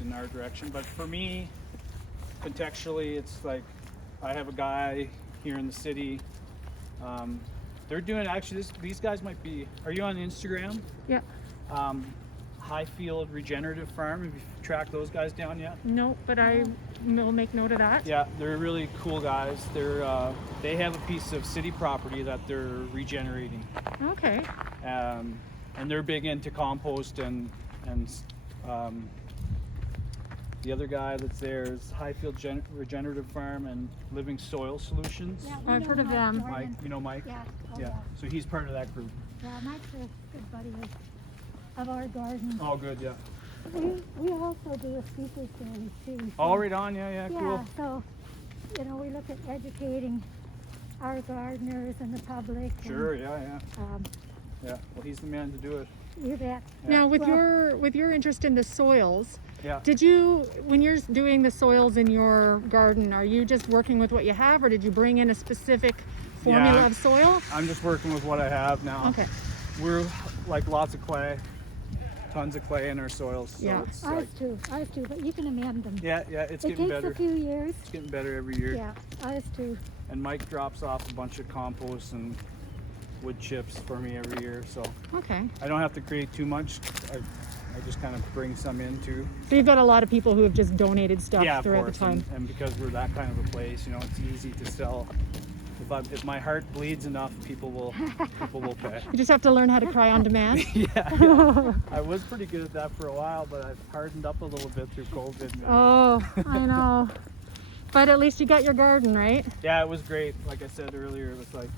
compost in our direction. But for me, contextually, it's like I have a guy here in the city. They're doing actually these guys might be. Are you on Instagram? Yeah. Highfield Regenerative Farm. Have you tracked those guys down yet? No, but I will make note of that. Yeah, they're really cool guys. They have a piece of city property that they're regenerating. Okay. And they're big into compost and the other guy that's there is Highfield Regenerative Farm and Living Soil Solutions. Yeah, I've heard of them. Mike, you know Mike? Yeah. Yeah. So he's part of that group. Yeah, Mike's a good buddy of our garden. Oh, good, yeah. We also do a speakers series too. All right on, yeah, Yeah, cool. so, we look at educating our gardeners and the public. Sure, yeah. And, Yeah, well, he's the man to do it. you bet. Now, with Well- your interest in the soils, Yeah. did you, when you're doing the soils in your garden, are you just working with what you have, or did you bring in a specific formula Yeah. of soil? I'm just working with what I have now. Okay. We're like lots of clay, tons of clay in our soils. So Yeah. it's Ours like, too, but you can amend them. yeah, it's It getting takes better. a few years. It's getting better every year. Yeah, ours too. And Mike drops off a bunch of compost and wood chips for me every year, so Okay. I don't have to create too much. I just kind of bring some in too. So you've got a lot of people who have just donated stuff Yeah, of throughout course. the time. And because we're that kind of a place, it's easy to sell. If my heart bleeds enough, people will pay. You just have to learn how to cry on demand. Yeah. I was pretty good at that for a while, but I've hardened up a little bit through COVID. Oh, I know. But at least you got your garden, right? Yeah, it was great. Like I said earlier, it was like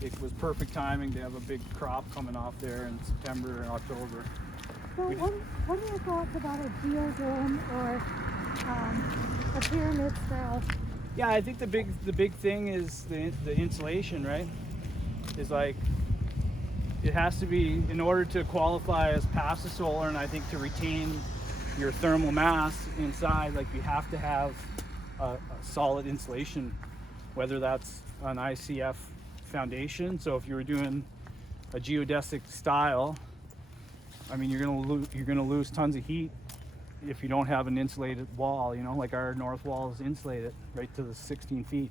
it was perfect timing to have a big crop coming off there in September and October. So what are your thoughts about a geodome or a pyramid style? Yeah, I think the big thing is the insulation, right? Is like it has to be, in order to qualify as passive solar, and I think to retain your thermal mass inside, like you have to have a solid insulation, whether that's an ICF foundation. So if you were doing a geodesic style, I mean, you're gonna lose tons of heat if you don't have an insulated wall. Like our north wall is insulated right to the 16 feet.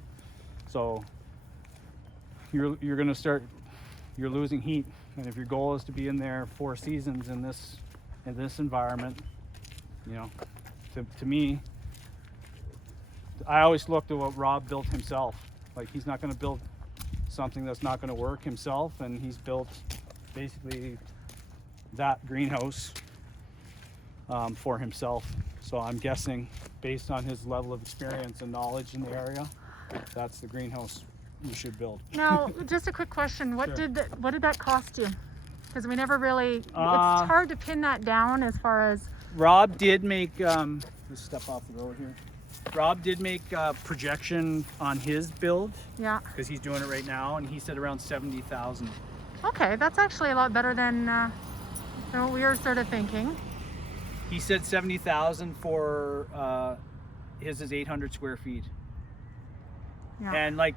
So you're losing heat, and if your goal is to be in there 4 seasons in this environment, to me, I always looked at what Rob built himself. Like, he's not going to build something that's not going to work himself, and he's built basically that greenhouse for himself. So I'm guessing, based on his level of experience and knowledge in the area, that's the greenhouse you should build. Now, just a quick question. What Sure. did that cost you? Because we never really, it's Uh, hard to pin that down as far as, Rob did make, let's step off the road here. Rob did make a projection on his build, yeah. because he's doing it right now, and he said around 70,000. Okay, that's actually a lot better than what we were sort of thinking. He said 70,000 for his is 800 square feet. Yeah. And the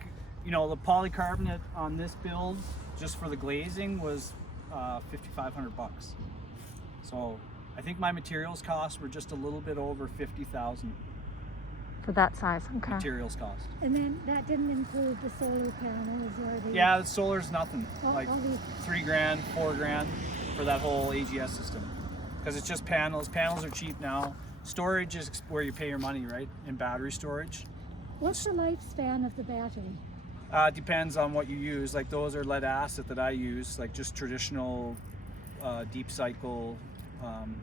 polycarbonate on this build, just for the glazing, was $5,500. So I think my materials costs were just a little bit over 50,000 For that size, okay. materials cost. And then that didn't include the solar panels or the... Yeah, the solar's nothing. all Like these- $3,000, $4,000 for that whole AGS system. Because it's just panels. Panels are cheap now. Storage is where you pay your money, right? In battery storage. What's the lifespan of the battery? Depends on what you use. Like those are lead acid that I use, like just traditional deep cycle.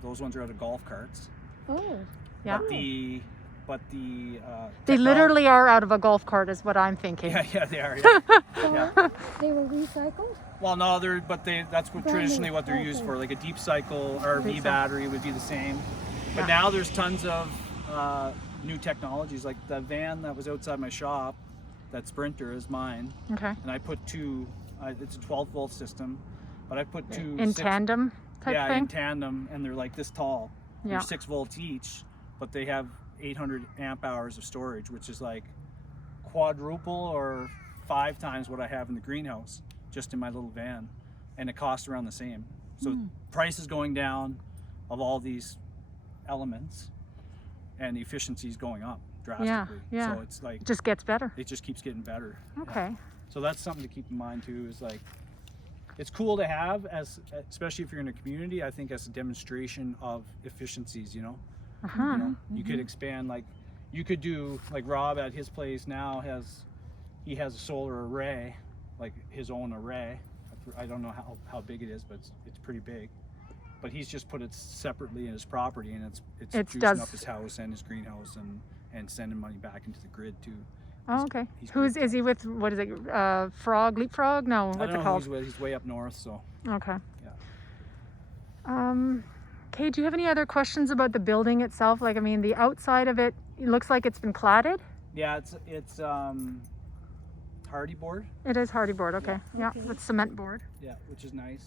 Those ones are out of golf carts. Oh, Yeah. They They literally are out of a golf cart is what I'm thinking. Yeah, they are. Yeah. so Yeah. they were recycled? Well, no, that's what Brand traditionally new, what they're used okay. for. Like a deep cycle RV battery would be the same. But Yeah. now there's tons of new technologies. Like the van that was outside my shop, that Sprinter is mine, Okay. and I put two. It's a 12-volt system, but I put two In 6 tandem type yeah, thing? in tandem, and they're like this tall. Yeah. They're 6 volts each, but they have 800 amp hours of storage, which is like quadruple or 5 times what I have in the greenhouse, just in my little van, and it costs around the same. So price is going down of all these elements, and efficiency is going up drastically. yeah. So it's like It just gets better. it just keeps getting better. Okay. Yeah. So that's something to keep in mind too. Is like it's cool to have especially if you're in a community. I think as a demonstration of efficiencies. You know, you could expand, like you could do like Rob at his place now has a solar array, like his own array. I don't know how big it is, but it's pretty big. But he's just put it separately in his property, and it's juicing up his house and his greenhouse and sending money back into the grid too. Oh, okay. Is he with, what is it, Leapfrog? No, what's I don't it know, called? he's way up north, so. Okay. Yeah. Kay, do you have any other questions about the building itself? Like, I mean, the outside of it, it looks like it's been cladded. Yeah, it's hardy board. It is hardy board, okay. Yeah, Okay. with cement board. Yeah, which is nice.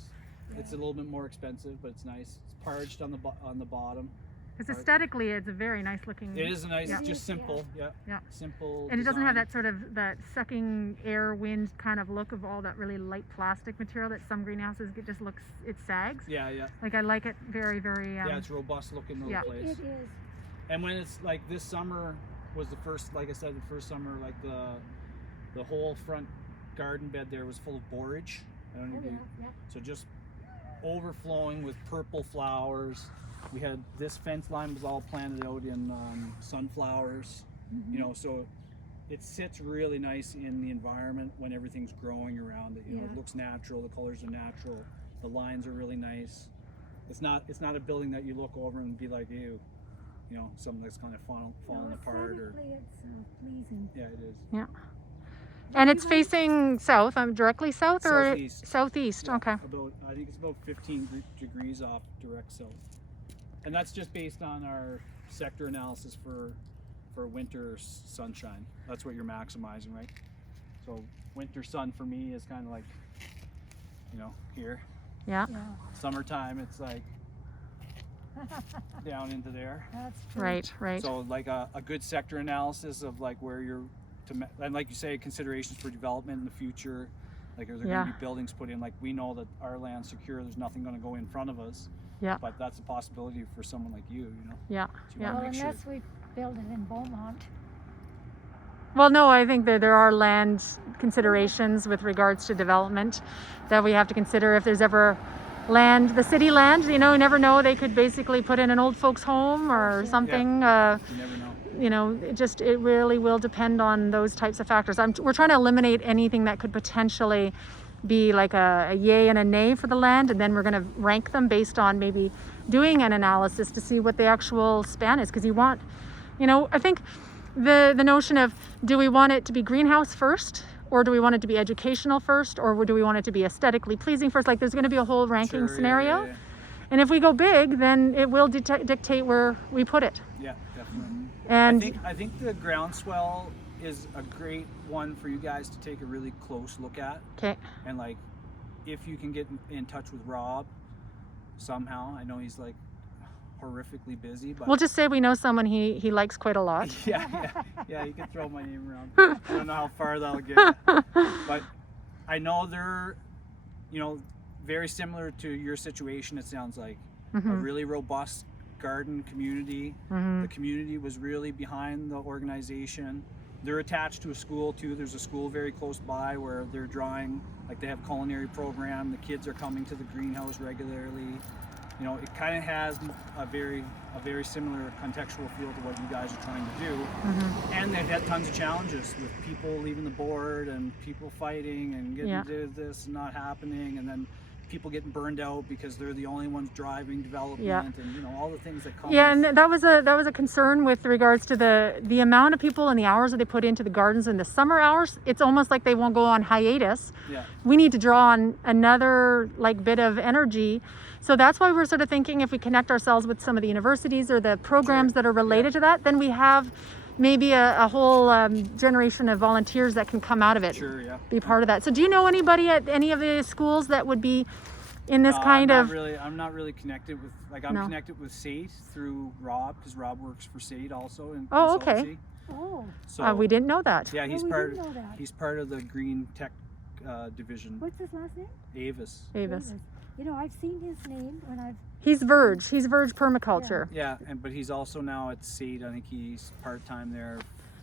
It's a little bit more expensive, but it's nice. It's parged on the bottom. Because aesthetically, it's a very nice looking. It is a nice, Yeah. just simple. Yeah. Yeah. Simple. And it doesn't have design. that sucking air, wind kind of look of all that really light plastic material that some greenhouses get. Just looks, it sags. Yeah, yeah. Like, I like it very, very. Yeah, it's robust looking little yeah. place. It is. And when it's like this summer was the first, like I said, the first summer, like the whole front garden bed there was full of borage. I don't know Oh, if yeah, you- yeah. So just overflowing with purple flowers. We had this fence line was all planted out in sunflowers. You know, so it sits really nice in the environment when everything's growing around it. You know, Yeah. it looks natural. The colors are natural. The lines are really nice. It's not a building that you look over and be like, ew, you know, something that's kind of falling No, apart. Or aesthetically it's pleasing. yeah, it is. Yeah. And it's facing south. Directly south or Southeast. southeast? Yeah, Okay. I think it's about 15 degrees off direct south, and that's just based on our sector analysis for winter sunshine. That's what you're maximizing, right? So winter sun for me is kind of like, you know, here. Yeah. Yeah, Summertime, it's like down into there. that's true. Right. Right. So like a good sector analysis of like where you're and like you say, considerations for development in the future. Like, are there going to be buildings put in? Like, we know that our land's secure. There's nothing going to go in front of us. Yeah. But that's a possibility for someone like you, you know. Yeah. So you Yeah. wanna Well, make sure. unless we build it in Beaumont. Well, no, I think that there are land considerations with regards to development that we have to consider if there's ever land, the city land, you know, you never know, they could basically put in an old folks home or Sure. something. You never know. You know, it really will depend on those types of factors. We're trying to eliminate anything that could potentially be like a yay and a nay for the land, and then we're going to rank them based on maybe doing an analysis to see what the actual span is. Because you want, you know, I think the notion of, do we want it to be greenhouse first, or do we want it to be educational first, or do we want it to be aesthetically pleasing first? Like, there's going to be a whole ranking Sure, scenario. Yeah. And if we go big, then it will dictate where we put it. Yeah, definitely. And I think the groundswell is a great one for you guys to take a really close look at. okay, And like, if you can get in touch with Rob somehow, I know he's like horrifically busy, but we'll just say we know someone he likes quite a lot. yeah, you can throw my name around. I don't know how far that'll get, but I know they're, you know, very similar to your situation. It sounds like a really robust garden community. The community was really behind the organization. They're attached to a school too. There's a school very close by where they're drawing, like they have culinary program. The kids are coming to the greenhouse regularly. You know, it kind of has a very similar contextual feel to what you guys are trying to do. And they've had tons of challenges with people leaving the board and people fighting and getting to this and not happening, and then people getting burned out because they're the only ones driving development, and you know, all the things that come Yeah, with, and that was a concern with regards to the amount of people and the hours that they put into the gardens in the summer hours. It's almost like they won't go on hiatus. yeah. We need to draw on another like bit of energy. So that's why we're sort of thinking, if we connect ourselves with some of the universities or the programs that are related to that, then we have maybe a whole generation of volunteers that can come out of it, Sure, yeah. be part of that. So do you know anybody at any of the schools that would be in this No, kind of? I'm not really connected with, like, I'm No. connected with SAIT through Rob, because Rob works for SAIT also in Oh, okay. consultancy. Oh, So We didn't know that. yeah, he's we part didn't know that. he's part of the Green Tech division. What's his last name? Avis. Avis. You know, I've seen his name when I've He's verge permaculture. Yeah, but he's also now at SAIT. I think he's part-time there.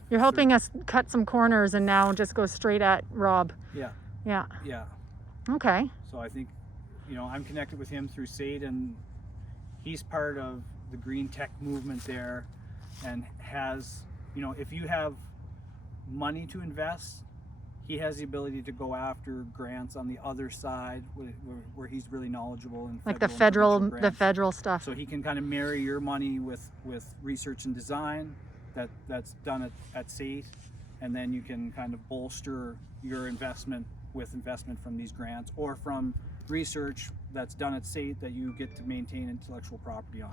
You're helping us cut some corners and now just go straight at Rob. Yeah. Yeah. Yeah. Okay. So I think, I'm connected with him through SAIT, and he's part of the green tech movement there, and has, if you have money to invest, he has the ability to go after grants on the other side where he's really knowledgeable in Like and provincial the grants. federal stuff. So he can kind of marry your money with research and design that's done at SAIT, and then you can kind of bolster your investment with investment from these grants or from research that's done at SAIT that you get to maintain intellectual property on.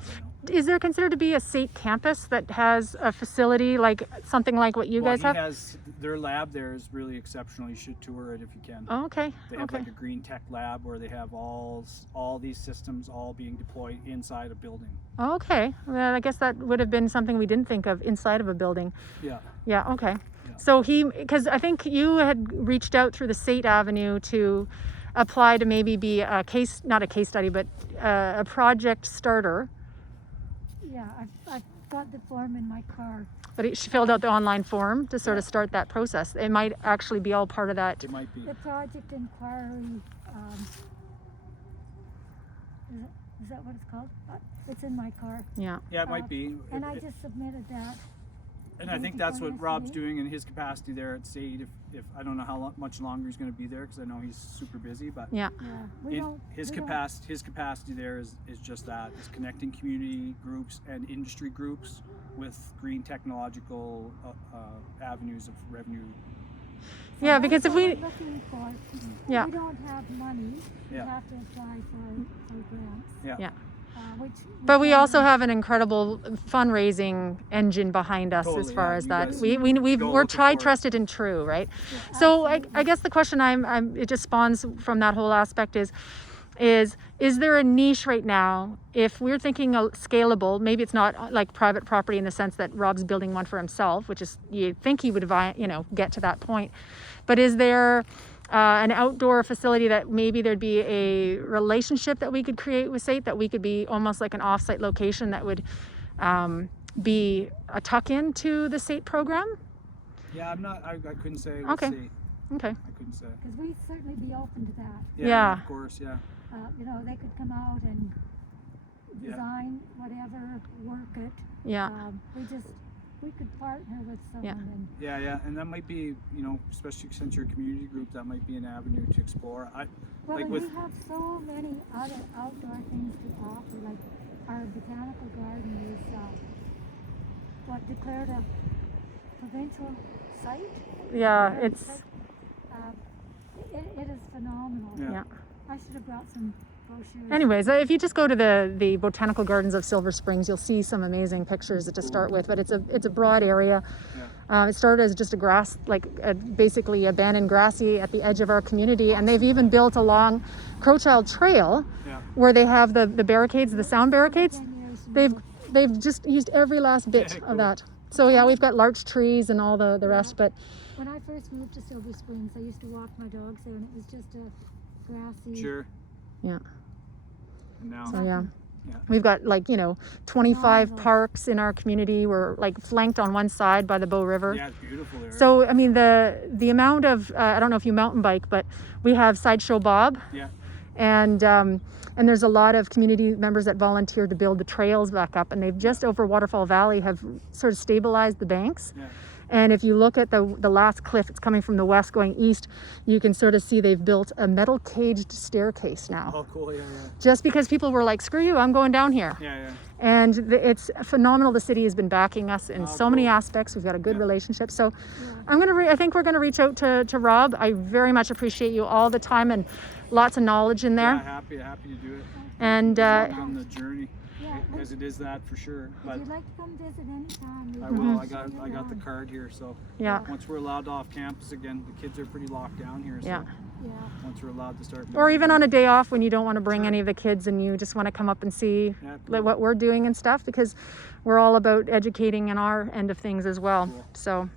Is there considered to be a SAIT campus that has a facility like something like what you guys have? Has their lab there is really exceptional. You should tour it if you can. Oh, okay. They have like a green tech lab where they have all these systems all being deployed inside a building. Oh, okay. Well, I guess that would have been something we didn't think of inside of a building. Yeah. Yeah. Okay. Yeah. So because I think you had reached out through the SAIT Avenue to apply to maybe be not a case study, but a project starter. Yeah, I've got the form in my car. But she filled out the online form to sort of start that process. It might actually be all part of that. It might be. The project inquiry, is that what it's called? It's in my car. Yeah. Yeah, it might be. And I just submitted that. And I think that's what Rob's doing in his capacity there at SAIT. If I don't know how much longer he's going to be there, because I know he's super busy. But yeah, his capacity there is just that: is connecting community groups and industry groups with green technological avenues of revenue. Yeah, because if we, yeah, we don't have money. We Yeah. have to apply for grants. Yeah. yeah. But we also have an incredible fundraising engine behind us as far as that. We're tried, trusted, and true, right? Yeah. So I guess the question it just spawns from that whole aspect is there a niche right now? If we're thinking scalable, maybe it's not like private property in the sense that Rob's building one for himself, which is, you'd think he would get to that point. But is there an outdoor facility that maybe there'd be a relationship that we could create with SAIT, that we could be almost like an off-site location that would be a tuck-in to the SAIT program? Yeah, I couldn't say. Okay. SAIT. Okay. I couldn't say. Because we'd certainly be open to that. Yeah. Of course, yeah. They could come out and design whatever, work it. Yeah. We could partner with someone. Yeah, and that might be, especially since you're a community group, that might be an avenue to explore. We have so many other outdoor things to offer. Like our botanical garden is declared a provincial site. Yeah, It is phenomenal. Yeah. I should have brought some brochures. Anyways, if you just go to the botanical gardens of Silver Springs, you'll see some amazing pictures to start with. But it's a broad area. Yeah. It started as just a grass, basically abandoned grassy at the edge of our community, and they've even built along Crowchild Trail, where they have the barricades, the sound barricades. They've just used every last bit of that. So yeah, we've got larch trees and all the rest. But when I first moved to Silver Springs, I used to walk my dogs there, and it was just a grassy. Sure. Yeah. No. So yeah. We've got 25 parks in our community. We're flanked on one side by the Bow River. Yeah, it's beautiful there. So I mean the amount of I don't know if you mountain bike, but we have Sideshow Bob. Yeah. And there's a lot of community members that volunteer to build the trails back up, and they've just over Waterfall Valley have sort of stabilized the banks. Yeah. And if you look at the last cliff, it's coming from the west going east, you can sort of see they've built a metal caged staircase now. Oh, cool, yeah. Just because people were like, screw you, I'm going down here. Yeah. And it's phenomenal. The city has been backing us in so many aspects. We've got a good relationship. So I think we're going to reach out to Rob. I very much appreciate you all the time and lots of knowledge in there. Yeah, happy to do it. And on the journey. Because it is that for sure. But if you'd like to come visit anytime, I will. I got the card here, so yeah. Once we're allowed off campus again, the kids are pretty locked down here. So yeah. Once we're allowed to start. Or even on a day off when you don't want to bring any of the kids and you just want to come up and see what we're doing and stuff, because we're all about educating in our end of things as well. Cool. So